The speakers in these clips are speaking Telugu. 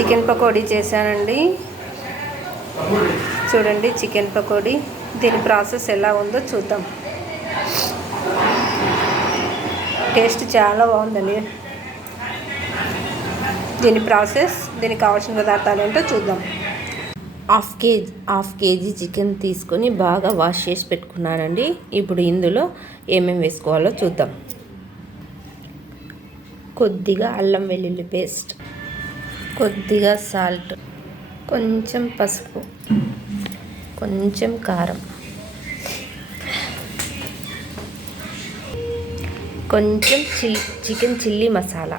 చికెన్ పకోడీ చేశానండి. చూడండి చికెన్ పకోడీ. దీని ప్రాసెస్ ఎలా ఉందో చూద్దాం. టేస్ట్ చాలా బాగుందండి. దీని ప్రాసెస్, దీనికి కావాల్సిన పదార్థాలు ఏంటో చూద్దాం. హాఫ్ కేజీ చికెన్ తీసుకొని బాగా వాష్ చేసి పెట్టుకున్నానండి. ఇప్పుడు ఇందులో ఏమేమి వేసుకోవాలో చూద్దాం. కొద్దిగా అల్లం వెల్లుల్లి పేస్ట్, కొద్దిగా సాల్ట్, కొంచెం పసుపు, కొంచెం కారం, కొంచెం చికెన్ చిల్లీ మసాలా,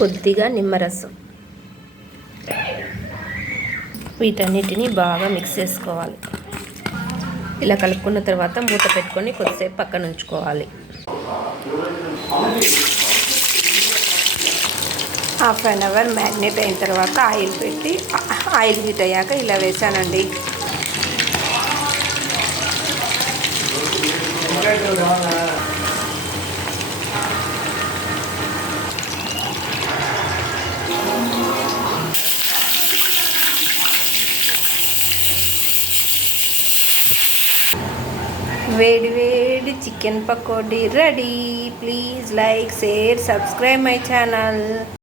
కొద్దిగా నిమ్మరసం. వీటన్నిటిని బాగా మిక్స్ చేసుకోవాలి. ఇలా కలుపుకున్న తర్వాత మూత పెట్టుకొని కొద్దిసేపు పక్కన ఉంచుకోవాలి. హాఫ్ అన్ అవర్ మ్యారినేట్ అయిన తర్వాత ఆయిల్ పెట్టి ఆయిల్ హీట్ అయ్యాక ఇలా వేసానండి. వేడి వేడి chicken pakodi ready. Please like, share, subscribe my channel.